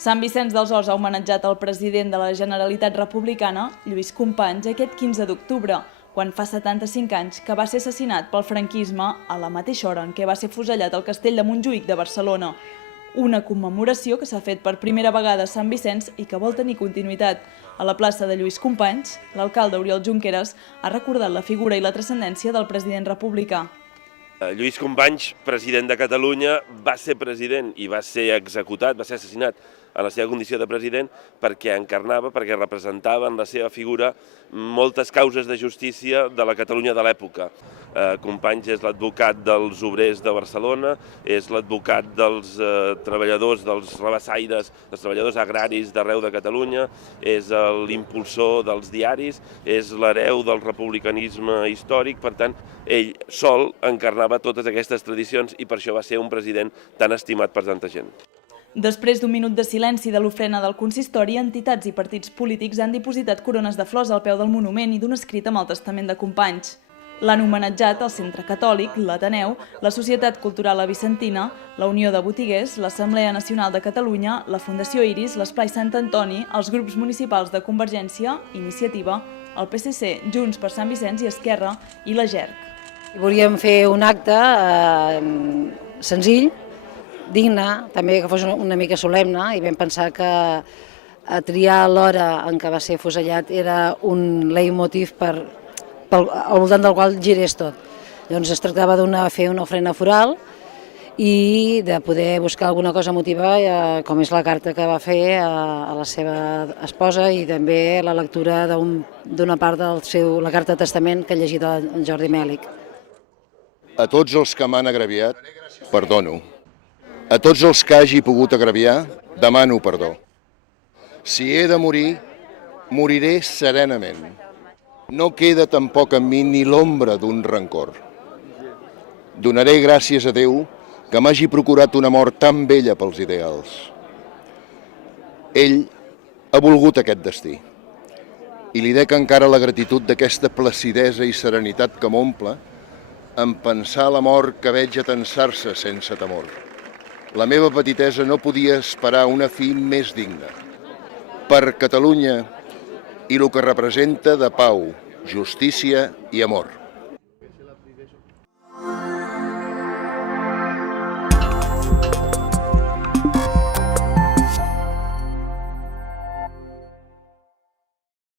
Sant Vicenç dels Horts ha homenatjat el president de la Generalitat Republicana, Lluís Companys, aquest 15 d'octubre, quan fa 75 anys que va ser assassinat pel franquisme a la mateixa hora en què va ser fusellat al Castell de Montjuïc de Barcelona. Una commemoració que s'ha fet per primera vegada a Sant Vicenç i que vol tenir continuïtat. A la plaça de Lluís Companys, l'alcalde Oriol Junqueras ha recordat la figura i la transcendència del president republicà. Lluís Companys, president de Catalunya, va ser president i va ser executat, va ser assassinat en la seva condició de president perquè encarnava, perquè representava en la seva figura moltes causes de justícia de la Catalunya de l'època. Companys és l'advocat dels obrers de Barcelona, és l'advocat dels treballadors, dels rabassaires, dels treballadors agraris d'arreu de Catalunya, és l'impulsor dels diaris, és l'hereu del republicanisme històric, per tant, ell sol encarnava totes aquestes tradicions i per això va ser un president tan estimat per tanta gent. Després d'un minut de silenci de l'ofrena del consistori, entitats i partits polítics han dipositat corones de flors al peu del monument i d'un escrit amb el testament de Companys. L'han homenatjat el Centre Catòlic, l'Ateneu, la Societat Cultural Avicentina, la Unió de Botiguers, l'Assemblea Nacional de Catalunya, la Fundació Iris, l'Esplai Sant Antoni, els grups municipals de Convergència, Iniciativa, el PSC, Junts per Sant Vicenç i Esquerra i la GERC. Volíem fer un acte senzill, digne, també que fos una mica solemne, i vam pensar que triar l'hora en què va ser fusellat era un leitmotiv al voltant del qual girés tot. Llavors es tractava de fer una ofrena floral i de poder buscar alguna cosa emotiva, com és la carta que va fer a la seva esposa i també la lectura d'una part de la carta de testament que ha llegit en Jordi Mèlich. A tots els que m'han agraviat, perdono. A tots els que hagi pogut agraviar, demano perdó. Si he de morir, moriré serenament. No queda tampoc en mi ni l'ombra d'un rancor. Donaré gràcies a Déu que m'hagi procurat una mort tan bella pels ideals. Ell ha volgut aquest destí i li dec encara la gratitud d'aquesta placidesa i serenitat que m'omple en pensar la mort que veig atensar-se sense temor. La meva petitesa no podia esperar una fi més digna. Per Catalunya i el que representa de pau, justícia i amor.